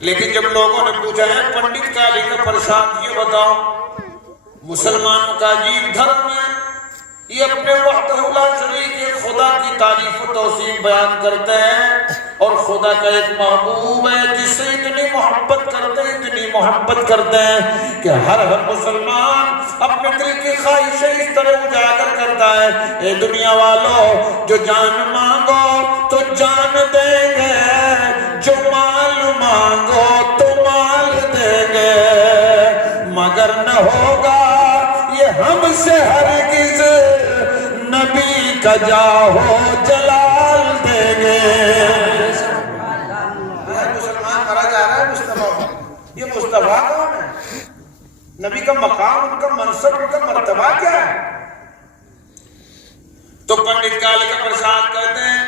لیکن جب لوگوں نے پوچھا ہے پنڈت کالی کا پرساد یہ بتاؤ، مسلمانوں کا عجیب دھرم ہے، یہ اپنے وحدہ لا شریک خدا کی تعریف و توصیف بیان کرتے ہیں، اور خدا کا ایک محبوب ہے جس سے اتنی محبت کرتے ہیں کہ ہر مسلمان اپنے دل کی خواہشیں اس طرح اجاگر کرتا ہے، اے دنیا والوں جو جان مانگو تو جان دیں گے، جو مال مانگو تو مال دیں گے، مگر نہ ہوگا یہ ہم سے ہرگز نبی کا جاہو جلال دیں گے۔ مسلمان مرا جا رہا ہے مصطفیٰ پر، یہ مصطفیٰ کون ہے؟ نبی کا مقام، ان کا منصب، ان کا مرتبہ کیا ہے؟ تو پنڈت کالی کا پرساد کہتے ہیں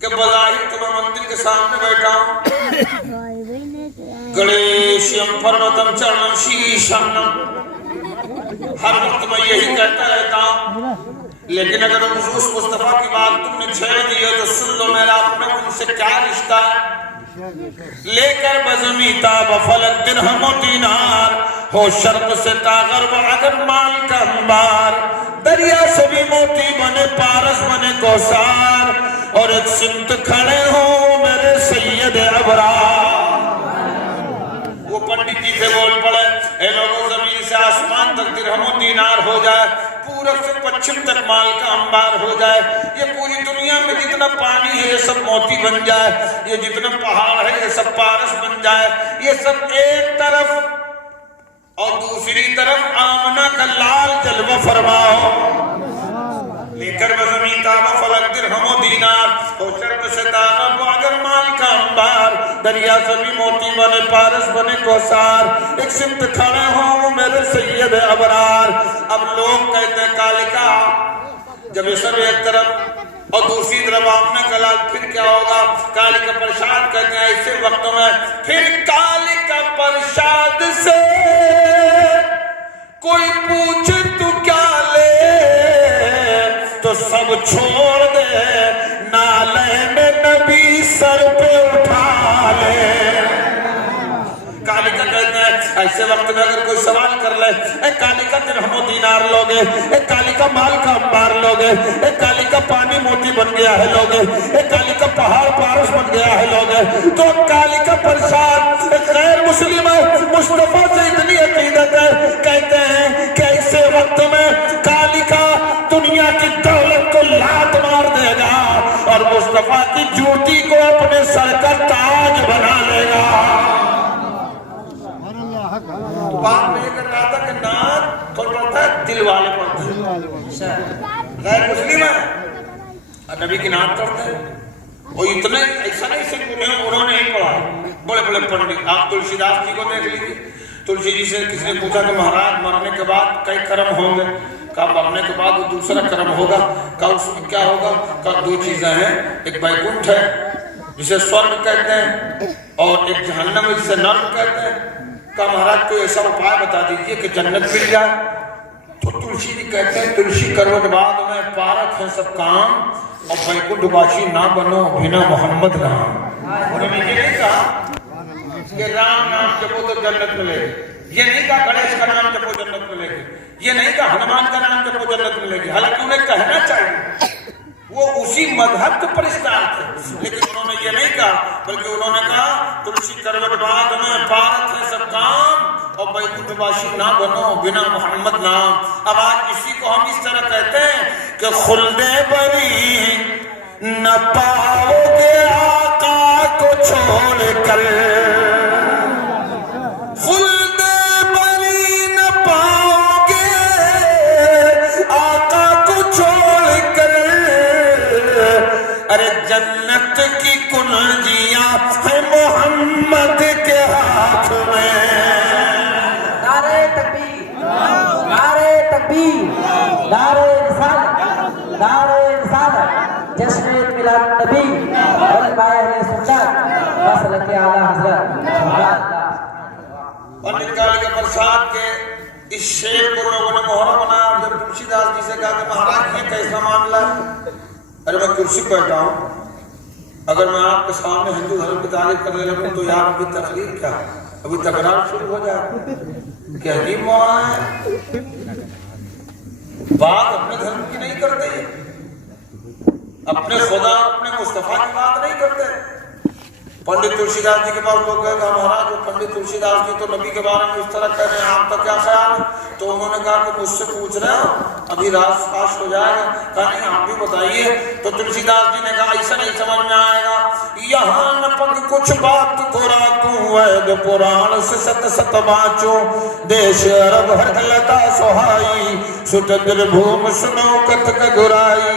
کہ بظاہر تو میں مندر کے سامنے بیٹھا ہوں، گڑیشیم پروتم چرنم شیشم، ہر وقت میں یہی کہتا رہتا ہوں، لیکن اگر حضور مصطفیٰ کی بات تم نے چھیڑ دی ہے تو سن لو میرا اپنے ان سے کیا رشتہ ہے۔ لے کر بزمی تاب فلک درہم و دینار، ہو شرق سے تا غرب اگر مال کا انبار، دریا سے بھی موتی بنے پارس بنے کوثار، اور ایک سمت کھڑے ہوں میرے سید ابرار۔ وہ پنڈت جی سے بول پڑے، اے لوگوں زمین سے آسمان تک درہم و دینار ہو جائے، پورب سے پچھم تک مال کا انبار ہو جائے، یہ پوری دنیا میں جتنا پانی ہے یہ سب موتی بن جائے، یہ جتنا پہاڑ ہے یہ سب پارس بن جائے، یہ سب ایک طرف اور دوسری طرف آمنہ کا لال جلوہ فرماؤ۔ لے کر بزمین تابہ فلک درہم و دینار، ہو شرق سے تاغب و اگر مال کا انبار، دریا سے بھی موتی بنے پارس بنے کوثار، ایک سمت کھڑے ہوں میرے سید ابرار۔ اب لوگ کہتے ہیں کالے کا، جب یہ سب ایک طرف اور دوسری طرف آمنہ کا لال، پھر کیا ہوگا؟ کالے کا پرشاد کہتے ہیں ایسے وقتوں میں پھر کالے کا پرشاد سے کوئی پوچھے تو کیا لے، تو سب چھوڑ دے، نالین نبی سر پہ اٹھا لے۔ کالی کا کہتے ہیں ایسے وقت میں اگر کوئی سوال کر لے، اے کالی کا درہم و دینار لوگے، اے کالی کا مال کا انبار لوگے، اے کالی کا پانی موتی بن گیا ہے لوگے، اے کالی کا پہاڑ پارس بن گیا ہے لوگے، تو کالی کا پرساد غیر مسلم مصطفیٰ سے اتنی عقیدت ہے، کہتے ہیں کہ ایسے وقت میں کالی کا دنیا کی دولت کو لات مار دے گا اور مصطفیٰ کی جوتی کو اپنے سر کا تاج بنا لے گا۔ تو بات میں یہ کر رہا تھا کہ نات تو پڑھتا ہے دل والے پڑھتے ہیں، غیر مسلم ہے اور نبی کی نات پڑھتے ہیں، وہ اتنے ایسا نہیں صرف انہوں نے ہی پڑھا، بڑے بڑے پنڈت۔ آپ تلسی داس جی کو دیکھ لیجیے، تلسی جی سے کسی نے پوچھا کہ مہاراج مرنے کے بعد کئی کرم ہوں گے، کہا مرنے کے بعد وہ دوسرا کرم ہوگا، کہا اس میں کیا ہوگا؟ کہا دو چیزیں ہیں، ایک بیکنٹھ ہے جسے سورگ کہتے ہیں، اور ایک جہنم ہے جسے نرک کہتے ہیں۔ کہا مہاراج کوئی ایسا اپائے بتا دیجئے کہ جنت مل جائے۔ تو تلسی جی کہتے ہیں تلسی کروٹ بعد میں پارک ہیں سب کام، اور بیکنٹھ باسی نہ بنو بنا محمد رام۔ انہوں نے یہ نہیں کہا کہ رام نام جپو تو جنت ملے گی، یہ نہیں کہا گنیش کا نام جپو جنت ملے گی، یہ نہیں کہا ہنومان کا نام جپو جنت ملے گی، حالانکہ انہیں کہنا چاہیے، وہ اسی مذہب کے پرستار تھے، لیکن انہوں نے یہ نہیں کہا، بلکہ انہوں نے کہا تلسی کروٹ بعد میں پارک ہے سب کام، اور بیکنٹھ باسی نہ بنو بنا محمد نام۔ اب آج اسی کو ہم اس طرح کہتے ہیں کہ خلد بری نہ پاؤ گے آقا کو چھوڑ کر، خلد بری نہ پاؤ گے آقا کو چھوڑ کر، ارے جنت کی کنجیاں ہیں محمد کے ہاتھ میں۔ نعرہ تکبیر، نعرہ تکبیر، نعرہ رسالت، نعرہ رسالت، جشن میلاد نبی، علماء اہل سنت، مسلک اعلیٰ حضرت۔ پنڈت کالی کا پرساد کے اس شعر کو لوگوں نے مہرہ بنایا، جب تلسی داس جی سے کہا کہ مہاراج یہ کیسا معاملہ ہے؟ ارے میں کرسی پہ بیٹھا ہوں، اگر میں آپ کے سامنے ہندو دھرم کی تعریف کرنے لگوں تو یار ابھی تقریر کیا ہے، ابھی تکرار شروع ہو جائے کہ عجیب مولانا ہے، بات اپنے دھرم کی نہیں کرتے، اپنے خدا اپنے مصطفیٰ کی بات نہیں کرتے۔ پنڈت تلسی داس جی کے پاس لوگ گئے، کہا مہاراج جو پنڈت تلسی داس جی تو نبی کے بارے میں اس طرح کہہ رہے ہیں، آپ کا کیا خیال ہے؟ تو انہوں نے کہا کہ مجھ سے پوچھ رہے ہو، ابھی راز فاش ہو جائے گا۔ کہا نہیں آپ بھی بتائیے۔ تو تلسی داس جی نے کہا ایسا نہیں سمجھ میں آئے گا، یہاں نہ پگ کچھ بات کو راکوں وید پران سے ست ست باچوں، دیش عرب ہر لتا سہائی سٹدر بھوم سنو کتک گرائی،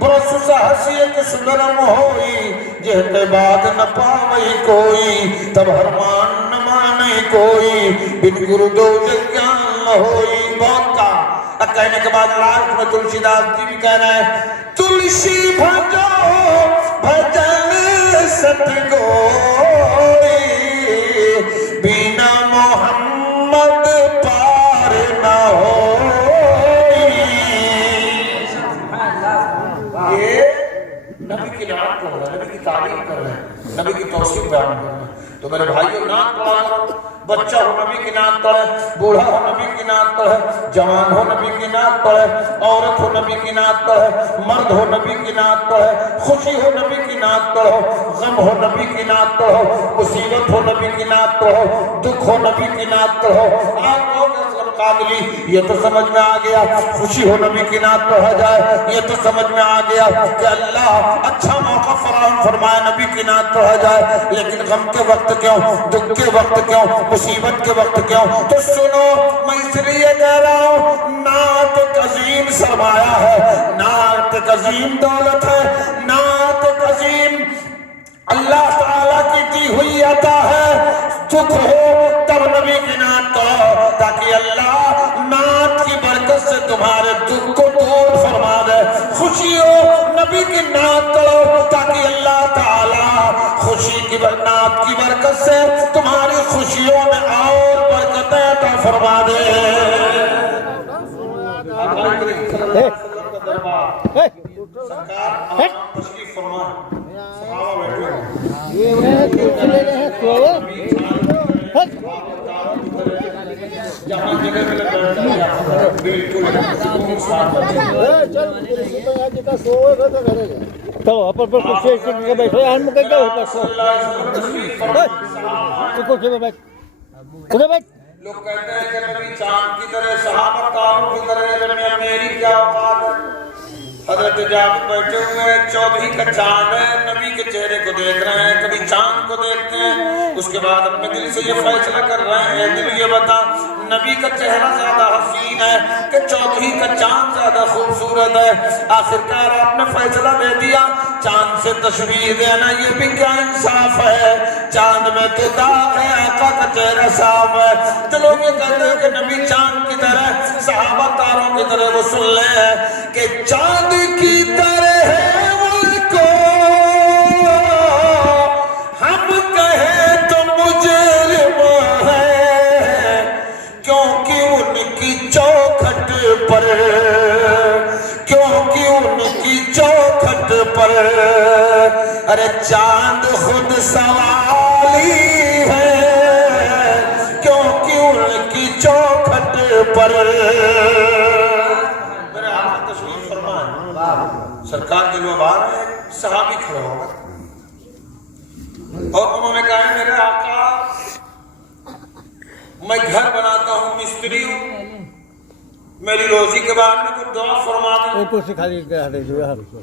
برس سہسی ایک سندرم ہوئی جہتے بعد نہ پاوئی کوئی، تب ہر مان نہ مانے کوئی، بن گرو دو جگیان نہ ہوئی۔ بہت کا کہنے کے بعد لاسٹ میں تلسی داس جی بھی کہہ رہے ہیں، تلسی بھجو بھجن ست گوری، بینا محمد پار نہ ہوئی۔ یہ نبی کی نعت کر رہے ہیں، نبی کی تعلیم کر رہے ہیں، نبی کی توصیف بیان کر رہے ہیں۔ تو میرے بھائیو نعت پڑھا کرو، بچہ ہو نبی کی نعت پڑھے، بوڑھا ہو نبی کی نعت پڑھے، جوان ہو نبی کی نعت پڑھے، عورت ہو نبی کی نعت پڑھے، مرد ہو نبی کی نعت پڑھے، خوشی ہو نبی کی نعت پڑھو، غم ہو نبی کی نعت پڑھو، مصیبت ہو نبی کی نعت پڑھو، دکھ ہو نبی کی نعت پڑھو۔ آپ لوگ قادری یہ تو سمجھ میں آ گیا خوشی ہو نبی کی نعت پڑھا جائے، یہ تو سمجھ میں آ گیا کہ اللہ اچھا موقع فراہم فرمائے نبی کی نعت پڑھا جائے، لیکن غم کے وقت کیوں، دکھ کے وقت کیوں، مصیبت کے وقت کیوں؟ تو سنو میں اس لیے کہہ رہا ہوں، نعت ایک عظیم سرمایہ ہے، نعت ایک عظیم دولت ہے، نعت ایک عظیم اللہ تعالیٰ کی دی ہوئی عطا ہے۔ دکھ ہو تب نبی کی نعت پڑھو تاکہ اللہ نعت کی برکت سے تمہارے دکھ کو دور فرما دے، خوشی ہو نبی کی نعت پڑھو تاکہ اللہ تعالیٰ خوشی کی نعت کی برکت سے تمہاری خوشیوں میں اور برکتیں عطا فرما دے۔ سرکار تشریف فرمائے، صحابہ بیٹھے جہاں جگہ ملے بالکل چلو اپر پر کچھ سے بیٹھو ہم کہیں گے کچھ میں بیٹھ خدا بیٹھ۔ لوگ کہتے ہیں کہ نبی چاند کی طرح، صحابہ تاروں کی طرح، میری کیا اوقات ہے؟ حضرت جابر بیٹھے ہوئے چودھری کا چاند ہے، نبی کے چہرے کو دیکھ رہے ہیں، کبھی چاند کو دیکھتے ہیں، اس کے بعد اپنے دل سے یہ فیصلہ کر رہے ہیں دل یہ بتا نبی کا چہرہ زیادہ حسین ہے کہ چودھری کا چاند زیادہ خوبصورت ہے؟ آخرکار آپ نے فیصلہ دے دیا چاند سے تشبیہ دینا یہ بھی کیا انصاف ہے؟ چاند میں تو داغ ہے، آقا کا چہرہ صاف ہے۔ تو لوگ یہ کہتے ہیں کہ نبی چاند کی طرح، صحابہ تاروں کی طرح۔ وہ سن لیں کہ چاند کی طرح ہے ان کو ہم کہیں تو مجرم ہے، کیونکہ ان کی چوکھٹ پر، کیونکہ ان کی چوکھٹ پر ارے چاند خود سوالی ہے، کیونکہ ان کی چوکھٹ پر۔ میرے آپ نے تشریف فرمائے، سرکار کے لوگ آ رہے ہیں، صحابی کھڑے ہو گئے اور انہوں نے کہا میرے آقا میں گھر بناتا ہوں، مستری ہوں، میری روزی کے بارے میں کوئی دعا فرما دیں۔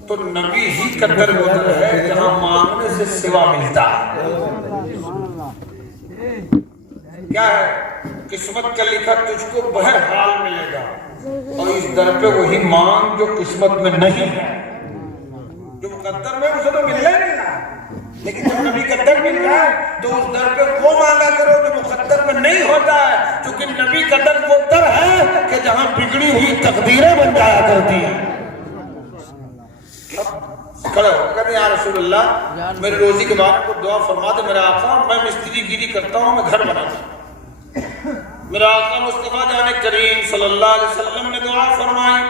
تو نبی ہی کا در وہ در ہے جہاں مانگنے سے سوا ملتا ہے۔ کیا ہے؟ قسمت کا لکھا تجھ کو بہرحال ملے گا، اور اس در پہ وہی مانگ جو قسمت میں نہیں ہے، جو مقدر میں اسے تو ملنا ہی نہیں رہا، لیکن جب نبی کا در مل رہا ہے تو اس در پہ وہ مانگا کرو جو مقدر میں نہیں ہوتا ہے، کیونکہ نبی کا در وہ در ہے کہ جہاں بگڑی ہوئی تقدیریں بن جایا کرتی ہیں۔ کھڑے ہو کہتے ہیں یا رسول اللہ میری روزی کے بارے میں دعا فرما دے میرا آقا، میں مستری گیری کرتا ہوں، میں گھر بناتا ہوں۔ میرا آقا مصطفیٰ جان کریم صلی اللہ علیہ وسلم نے دعا فرمائی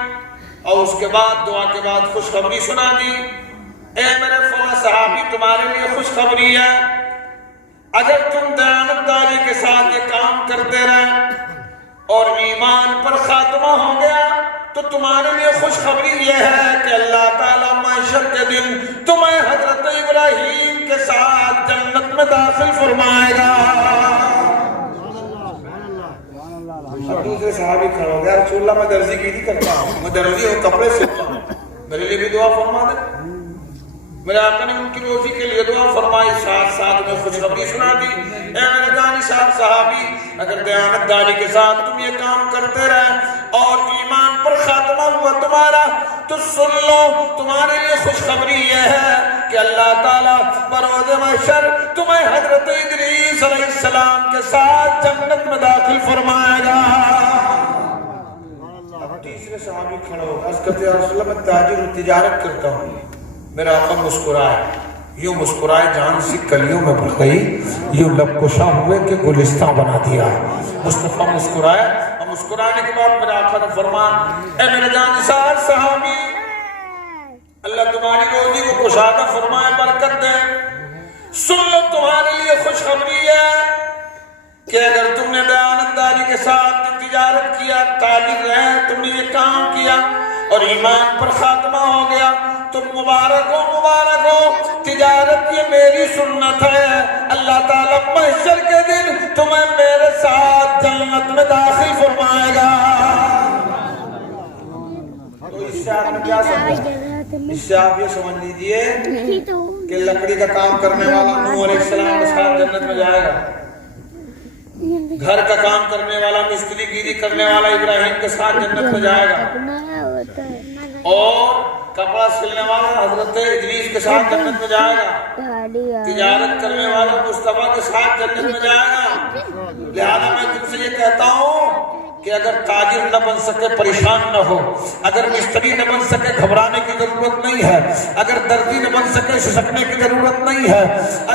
اور اس کے بعد دعا کے بعد خوشخبری سنا دی، اے میرے فلاں صحابی تمہارے لیے خوشخبری ہے، اگر تم دیانتداری کے ساتھ یہ کام کرتے رہے اور ایمان پر خاتمہ ہو گیا تو تمہارے لیے خوشخبری یہ ہے کہ اللہ تعالیٰ محشر کے دن تمہیں حضرت ابراہیم کے ساتھ جنت میں داخل فرمائے گا۔ اب دوسرے صحابی کھڑا ہو گیا، رسول اللہ میں درزی کی کرتا ہوں، میں درزی ہوں، کپڑے سلتا ہوں، میرے لیے بھی دعا فرما دے۔ میرے آقا نے ان کی روزی کے لیے دعا فرمائی، ساتھ ساتھ میں خوشخبری سنا دی، اے میرے جانشین صحابی اگر دیانتداری کے ساتھ تم یہ کام کرتے رہے اور ایمان پر خاتمہ ہوا تمہارا تو سن لو تمہارے لیے خوشخبری یہ ہے کہ اللہ تعالیٰ بروز محشر تمہیں حضرت ادریس علیہ السلام کے ساتھ جنت میں داخل فرمائے گا۔ اب تیسرے صحابی کھڑا ہو عرض کرتے ہیں رسول اللہ میں تاجر و تجارت کرتا ہوں۔ میرا آقا مسکرائے، یوں مسکرائے جان سی کلیوں میں بڑھ گئی، یوں لب کشا ہوئے کہ گلستان بنا دیا۔ مصطفیٰ مسکرائے اور مسکرانے کے بعد میرا آقا نے فرمایا اے میرے جانثار صحابی اللہ تمہاری روزی کو کشادہ فرمائے، برکت دے، سن لو تمہارے لیے خوشخبری ہے کہ اگر تم نے دیانتداری کے ساتھ تجارت کیا، تاجر رہے، تم نے یہ کام کیا اور ایمان پر خاتمہ ہو گیا تو مبارک ہو، تجارت یہ میری سنت ہے، اللہ تعالیٰ محشر کے دن تمہیں میرے ساتھ جنت میں داخل فرمائے گا۔ تو اس سے آپ نے کیا سمجھا؟ اس سے آپ یہ سمجھ لیجئے کہ لکڑی کا کام کرنے والا نوح علیہ السلام کے ساتھ جنت میں جائے گا، گھر کا کام کرنے والا، مستری گیری کرنے والا ابراہیم کے ساتھ جنت میں جائے گا، اور کپڑا سلنے والا حضرت ادریس کے ساتھ جنت میں جائے گا، تجارت کرنے والا مصطفیٰ کے ساتھ جنت میں جائے گا۔ لہذا میں تم سے یہ کہتا ہوں کہ اگر تاجر نہ بن سکے پریشان نہ ہو، اگر مستری نہ بن سکے گھبرانے کی ضرورت نہیں ہے، اگر دردی نہ بن سکے سسکنے کی ضرورت نہیں ہے،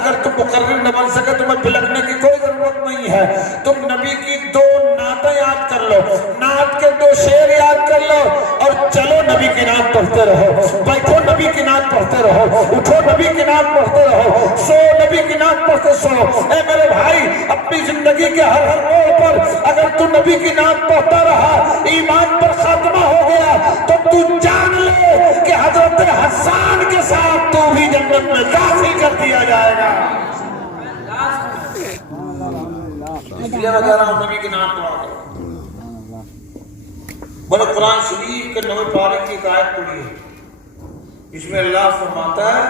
اگر تم مقرر نہ بن سکے تمہیں پلکنے کی کوئی ضرورت نہیں ہے، تم نبی کی 2 نعتیں یاد کر لو، نعت کے 2 شعر یاد کر لو اور چلو نبی کی نعت پڑھتے رہو، بیٹھو نبی کی نعت پڑھتے رہو، اٹھو نبی کی نعت پڑھتے رہو، سو نبی کی نعت پڑھتے سو۔ اے میرے بھائی اپنی زندگی کے ہر موڑ پر اگر تو نبی کی نعت پڑھتا رہا، ایمان پر خاتمہ ہو گیا تو تو جان لے کہ حضرت حسان کے ساتھ تو بھی جنت میں داخل کر دیا جائے گا۔ اس لیے میں کہہ رہا ہوں نبی کی نعت پڑھا کرو۔ بڑے قرآن شریف کے 9 پارے کی ایک آیت پڑھی ہے، اس میں اللہ فرماتا ہے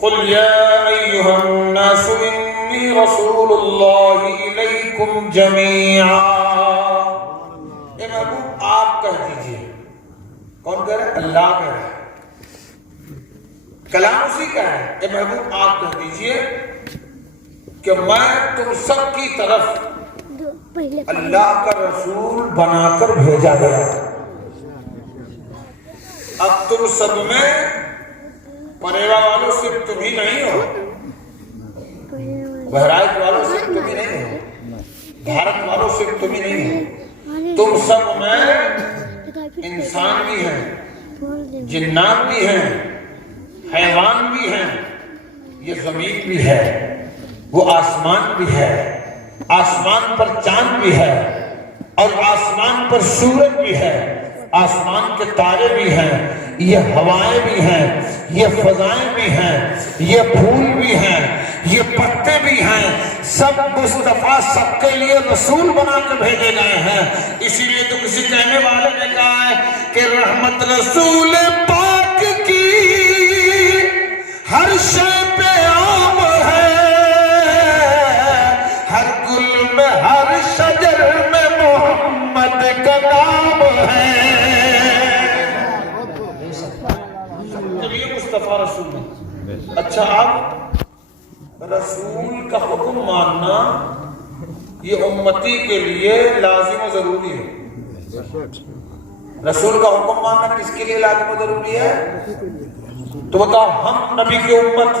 قُلْ يَا أَيُّهَا النَّاسُ إِنِّي رَسُولُ اللَّهِ إِلَيْكُمْ جَمِيعًا۔ اے محبوب آپ کہہ دیجئے، کون کہہ رہے ہیں؟ اللہ کہہ رہے ہیں، کلام اسی کا ہے۔ اے محبوب آپ کہہ دیجئے کہ میں تم سب کی طرف اللہ کا رسول بنا کر بھیجا گیا۔ اب تم سب میں پریوا والوں صرف تم ہی نہیں ہو، بہرائچ والوں صرف تم ہی نہیں ہو، بھارت والوں صرف تم ہی نہیں ہو، تم سب میں انسان بھی ہیں، جنات بھی ہیں، حیوان بھی ہیں، یہ زمین بھی ہے، وہ آسمان بھی ہے، آسمان پر چاند بھی ہے اور آسمان پر سورج بھی ہے، آسمان کے تارے بھی ہیں، یہ ہوائیں بھی ہیں، یہ فضائیں بھی ہیں، یہ پھول بھی ہیں، یہ پتے بھی ہیں، سب مصطفیٰ سب کے لیے رسول بنا کے بھیجے گئے ہیں۔ اسی لیے تو کسی کہنے والے نے کہا ہے کہ رحمت رسول پاک کی ہر شے پہ عام ہے، ہر گل میں ہر شجر میں محمد کا نام ہے۔ مصطفیٰ رسول، اچھا آپ رسول کا حکم ماننا یہ امتی کے لیے لازم و ضروری ہے۔ رسول کا حکم ماننا کس کے لیے لازم و ضروری ہے؟ تو بتاؤ ہم نبی کی امت،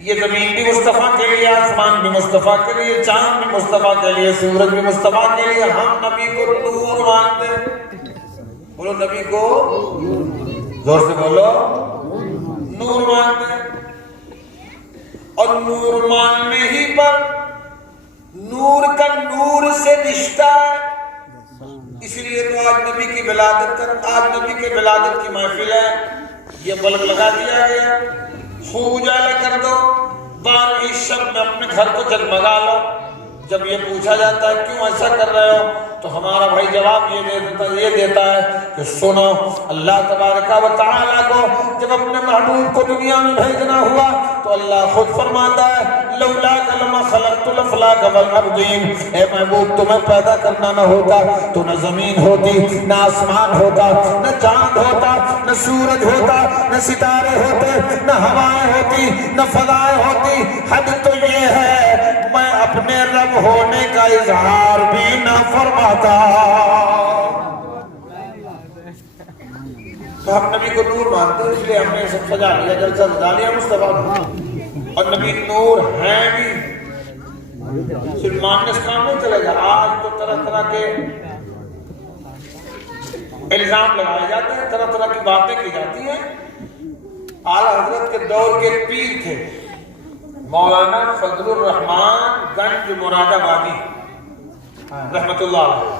یہ زمین بھی مصطفیٰ کے لیے، آسمان بھی مصطفیٰ کے لیے، چاند بھی مصطفیٰ کے لیے، سورج بھی مصطفیٰ کے لیے، ہم نبی کو نور مانتے، بولو نبی کو زور سے بولو نور مانتے ہیں، اور نور ماننے ہی پر نور کا نور سے رشتہ ہے، اس لیے تو آج نبی کی ولادت کی محفل ہے، یہ بلب لگا دیا گیا، خوب اجالا کر دو، 12ویں شب میں اپنے گھر کو جگمگا لو۔ جب یہ پوچھا جاتا ہے کیوں ایسا کر رہے ہو تو ہمارا بھائی جواب یہ دیتا ہے کہ سنو، اللہ تبارک و تعالیٰ کو جب اپنے محبوب کو دنیا میں بھیجنا ہوا تو اللہ خود فرماتا ہے لولاک لما خلقت الافلاک والارضین، اے محبوب تمہیں پیدا کرنا نہ ہوتا تو نہ زمین ہوتی، نہ آسمان ہوتا، نہ چاند ہوتا، نہ سورج ہوتا، نہ ستارے ہوتے، نہ ہوائیں ہوتی، نہ فضائیں ہوتی۔ حد تو یہ ہے میں اپنے رب ہونے کا اظہار بھی نہ فرماتا۔ تو ہم نبی کو نور مانتے ہیں، اس لیے ہم نے سب سجا لیا، جلسہ سجا لیا مصطفیٰ کو، اور نبی نور ہیں بھی، صرف ماننے سے کام نہیں چلے گا۔ آج تو طرح طرح کے الزام لگائے جاتے ہیں، طرح طرح کی باتیں کی جاتی ہیں۔ اعلیٰ حضرت کے دور کے پیر تھے مولانا فضل الرحمان گنج مراد آبادی رحمت اللہ علیہ،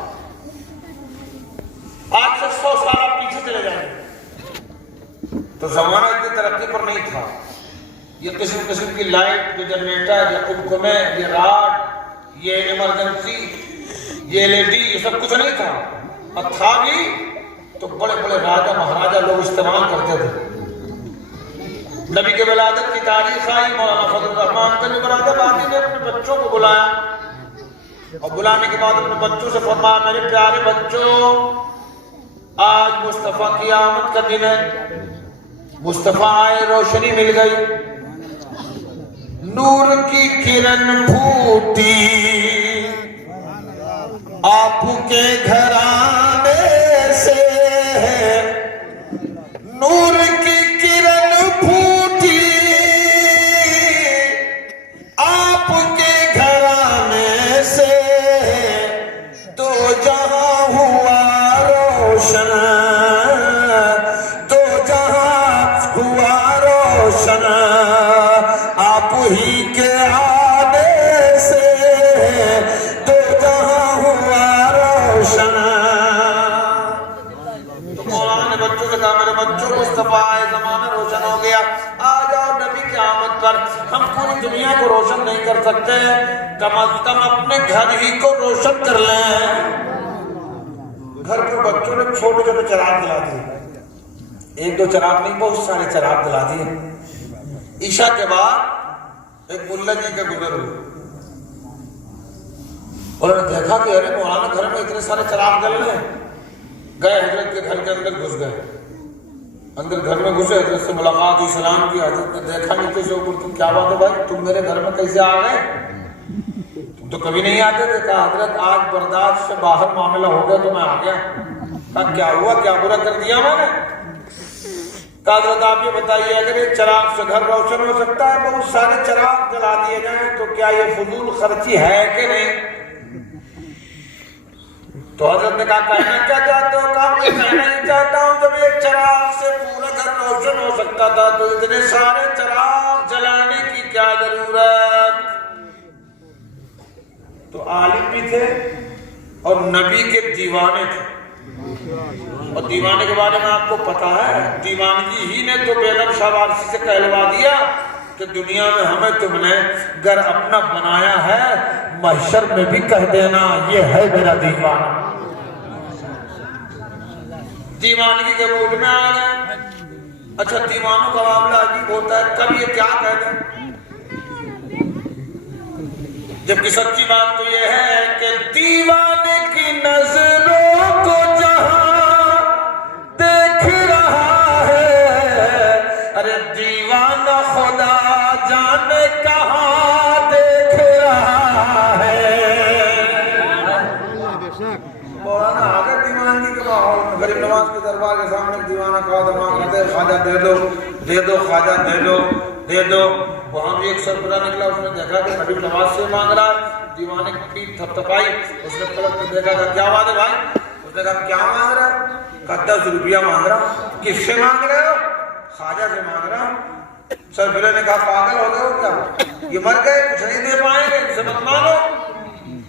آج سے 100 سال پیچھے چلے جائیں تو زمانہ اتنی ترقی پر نہیں تھا، یہ قسم قسم کی لائٹ، یہ جنریٹر، یہ قمقمے، یہ راڈ، یہ ایمرجنسی، یہ LED، یہ سب کچھ نہیں تھا، اور تھا بھی تو بڑے بڑے راجہ مہاراجہ لوگ استعمال کرتے تھے۔ نبی کے ولادت کی تاریخ آئی، مولانا فضل الرحمان گنج مراد آبادی نے اپنے بچوں کو بلایا، اور بلانے کے بعد اپنے بچوں سے فرمایا میرے پیارے بچوں، آج مصطفیٰ کی آمد کا دن ہے، مصطفیٰ آئے، روشنی مل گئی، نور کی کرن پھوٹی آپ کے گھرانے سے، نور کی کرن پھوٹی آپ کے گھرانے سے، تو جہاں ہوا روشن، تو جہاں ہوا روشن آپ ہی کے آنے سے، تو جہاں ہوا روشن۔ تو مولانا نے بچوں سے کہا میرے بچوں مصطفیٰ آئے، زمانہ روشن ہو گیا، آ جاؤ نبی کی آمد پر ہم پوری دنیا کو روشن نہیں کر سکتے، کم از کم اپنے گھر ہی کو روشن کر لیں۔ گھر کے بچوں نے چھوٹے چھوٹے چراغ دلا دیے، 1-2 چراغ نہیں بہت سارے چراغ دلا دیے۔ عشاء کے بعد ایک ملا جی کا گزر ہوئے، انہوں نے دیکھا کہ ارے مولانا گھر میں اتنے سارے چراغ جل رہے ہیں، گئے حضرت کے گھر کے اندر گھس گئے، اندر گھر میں گھسے، حضرت سے ملاقات ہوئی، سلام کیا، حضرت نے دیکھا نیچے سے اوپر، تم کیا بات ہے بھائی تم میرے گھر میں کیسے آ گئے، تم تو کبھی نہیں آتے تھے۔ کہا حضرت آج برداشت سے باہر معاملہ ہو گیا تو میں آ گیا۔ کہا کیا ہوا، کیا برا کر دیا میں نے؟ کہا حضرت آپ یہ بتائیے اگر ایک چراغ سے گھر روشن ہو سکتا ہے، بہت سارے چراغ جلا دیے جائیں تو کیا یہ فضول خرچی ہے کہ نہیں؟ تو حضرت نے کہا کہنا کیا چاہتے ہو؟ کہا میں کہنا ہی چاہتا ہوں جب ایک چراغ سے پورا گھر روشن ہو سکتا تھا تو اتنے سارے چراغ جلانے کی کیا ضرورت؟ تو عالم بھی تھے اور نبی کے دیوانے تھے، اور دیوانے کے بارے میں آپ کو پتا ہے، دیوانگی ہی نے تو بیگم شاہ وارسی سے کہلوا دیا کہ دنیا میں ہمیں تم نے گھر اپنا بنایا ہے، محشر میں بھی کہہ دینا یہ ہے میرا دیوانہ۔ دیوانگی کے موڈ میں آ گئے۔ اچھا دیوانوں کا معاملہ عجیب ہوتا ہے، کب یہ کیا کہہ دیں، جبکہ سچی بات تو یہ ہے کہ دیوانے کی نظروں کو جہاں دیکھ رہا ہے، ارے دیوانہ خدا جانے کہاں دیکھ رہا ہے۔ مولانا اگر دیوانگی کے ماحول میں غریب نواز کے دربار کے سامنے دیوانہ خواجہ مانگ رہتے ہیں، خواجہ دے دو دے دو، خواجہ دے دو دے دو، وہاں بھی ایک سربراہ نکلا، اس نے دیکھا کہ غریب نواز سے مانگ رہا، دیوانے کی پیٹھ تھپتھپائی، اس نے پلٹ کے دیکھا کہ کیا بات ہے بھائی؟ اس اس نے کہا کیا مانگ رہا ہو؟ کہا 10 روپیہ مانگ رہا ہوں۔ کس سے مانگ رہے ہو؟ خواجہ سے مانگ رہا ہوں۔ سرفرے نے کہا پاگل ہو گئے ہو کیا؟ یہ مر گئے کچھ نہیں دے پائیں گے، ان سے مت مانگو۔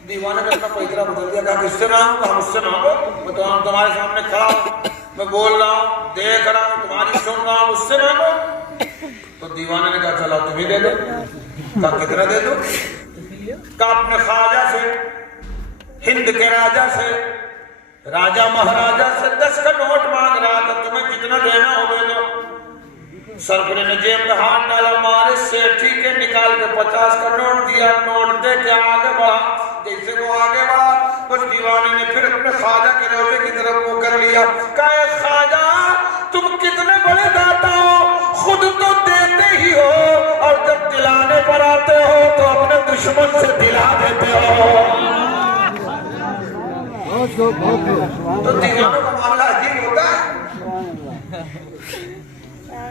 دیوانے نے اپنا پیکرہ بدل دیا، کہا کس سے مانگو؟ کہا مجھ سے مانگو، میں تو تمہارے سامنے کھڑا ہوں، میں بول رہا ہوں، دیکھ رہا ہوں، تمہاری سن رہا ہوں، مجھ سے مانگو۔ تو دیوانے نے کہا چلا تمہیں دے دو۔ کہا کتنا دے دو؟ کہا اپنے خواجہ سے، ہند کے راجہ سے، راجہ مہاراجہ سے 10 کا نوٹ مانگ رہا تھا، تمہیں کتنا دینا ہو دے دو۔ سرفرے نے جیب میں ہاتھ ڈالا، مارے سیٹھی کے نکال کے 50 کا نوٹ دیا، نوٹ دے کے آگے بڑھا۔ جیسے وہ آگے بڑھا بس دیوانے نے پھر اپنے خواجہ کے روزے کی طرف منہ کر لیا، کہا اے خواجہ تم کتنے بڑے داتا ہو، خود تو دیتے ہی ہو اور جب دلانے پر آتے ہو تو اپنے دشمن سے دلا دیتے ہو۔ تو دیوانوں کا معاملہ عجیب ہوتا ہے۔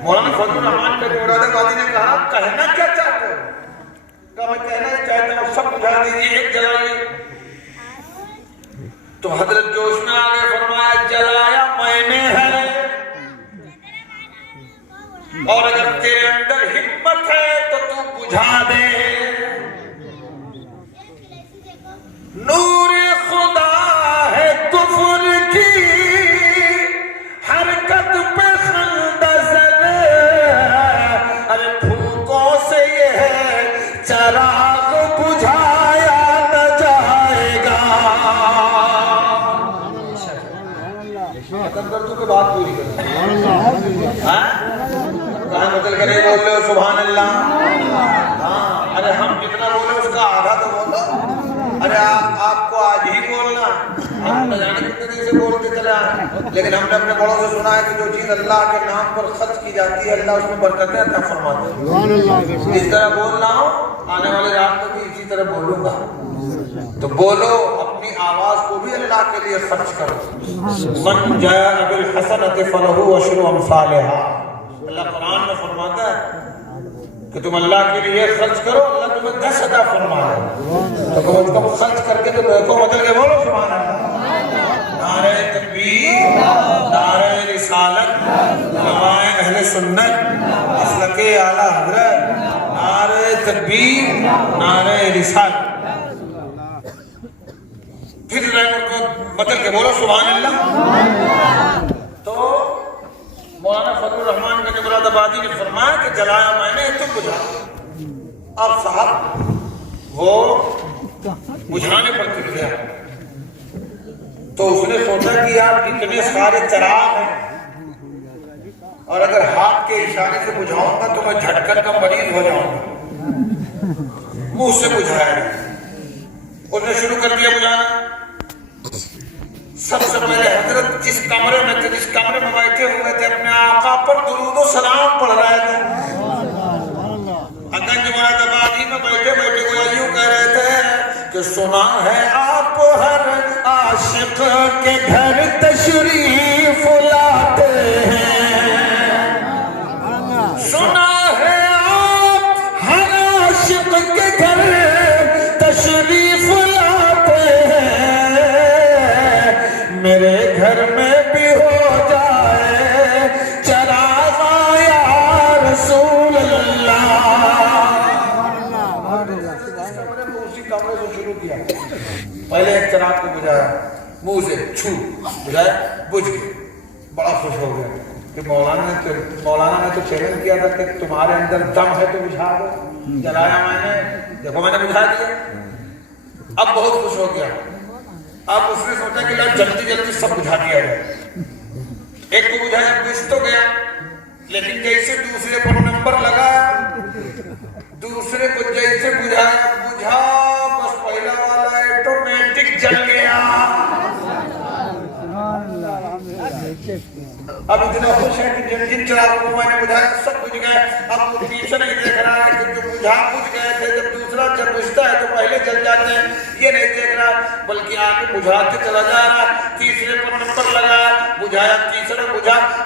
مولانا فضل الرحمان کے مراد آبادی نے کہا کہنا کیا چاہتے ہو؟ کہا میں کہنا ہی چاہتا ہوں، سب بجھا دیجیے، ایک جلائیے۔ تو حضرت جوش میں آگے فرمایا جلایا میں نے ہے، اور اگر تیرے اندر ہمت ہے تو تو بجھا دے۔ نور خدا ہے کفر کی حرکت پہ خندہ زدے، ارے پھوکوں سے یہ ہے چراغ بجھایا نہ جائے گا۔ ختم کر تو کہ بات پوری کر، کہاں بدل کر نہیں بول رہے ہو سبحان اللہ؟ ہاں ارے ہم جتنا بولے اس کا آدھا تو بولو۔ ارے آپ کو آج ہی بولنا، ہم نہ جانے کتنے دن سے بولتے چلے آئے، لیکن ہم نے اپنے بڑوں سے سنا ہے کہ جو چیز اللہ کے نام پر خرچ کی جاتی ہے اللہ اس میں برکتیں عطا فرماتا ہے۔ اس طرح بول رہا ہوں، آنے والے رات میں بھی اسی طرح بولوں گا۔ تو بولو، اپنی آواز کو بھی اللہ کے لیے خرچ کرو۔ من جاء بالحسنۃ فلہ عشر امثالھا، اللہ قرآن میں فرماتا ہے کہ تم اللہ کے لیے خرچ کرو، اللہ تمہیں 10 عطا فرمائے۔ تو کم از کم خرچ کر کے تو دیکھو، بدل کے بولو سبحان اللہ۔ نعرہ تکبیر، نعرہ رسالت، علماء اہل سنت، مسلک اعلیٰ حضرت، نعرہ تکبیر، نعرہ رسالت۔ پھر بدل کے بولو سبحان اللہ۔ تو مولانا فضل الرحمان کے مراد آبادی نے فرمایا کہ جلایا میں نے تو بجھا۔ اب صاحب وہ بجھانے پر گر گیا، تو اس نے سوچا کہ یار اتنے سارے چراغ ہیں اور اگر ہاتھ کے اشارے سے بجھاؤں گا تو میں جھٹکن کا مریض ہو جاؤں گا، منہ سے بجھایا۔ اس نے شروع کر دیا بجھانا۔ سب سے پہلے حضرت جس کمرے میں تھے، جس کمرے میں بیٹھے ہوئے تھے، اپنے آقا پر درود و سلام پڑھ رہے تھے۔ گنج مراد آبادی میں بیٹھے بیٹھے وہ یوں کہہ رہے تھے کہ سنا ہے آپ ہر عاشق کے گھر تشریف لاتے ہیں، سنا ہے آپ ہر عاشق کے گھر تشریف لاتے ہیں، میرے گھر میں بھی ہو جائے چراغ یا رسول اللہ۔ اسی کمرے سے شروع کیا، پہلے ایک چراغ کو بجھایا، منہ سے چھو بجھایا، بجھ گئے۔ بڑا خوش ہو گیا کہ مولانا نے تو چیلنج کیا تھا کہ تمہارے اندر دم ہے تو بجھا دو۔ جلایا میں نے، دیکھو میں نے بجھا دیا۔ اب بہت خوش ہو گیا۔ اب اس نے سوچا کہ جلدی جلدی سب بجھا دیا جائے۔ ایک کو بجھایا، بجھ تو گیا، لیکن جیسے دوسرے پر نمبر لگایا، دوسرے کو جیسے بجھا بس پہلا والا آٹومیٹک جل گیا۔ اب اتنا خوش ہے کہ جن چراغوں کو میں نے بجھایا سب بجھ گئے۔ اب وہ پیچھے نہیں دیکھ رہا ہے کہ جو بجھ گئے تھے، جب دوسرا جب بجھتا ہے تو پہلے جل جاتے ہیں، یہ نہیں دیکھ رہا، بلکہ آگے بجھاتے چلا جا رہا۔ تیسرے پر نمبر لگایا، بجھایا، تیسرا بجھا،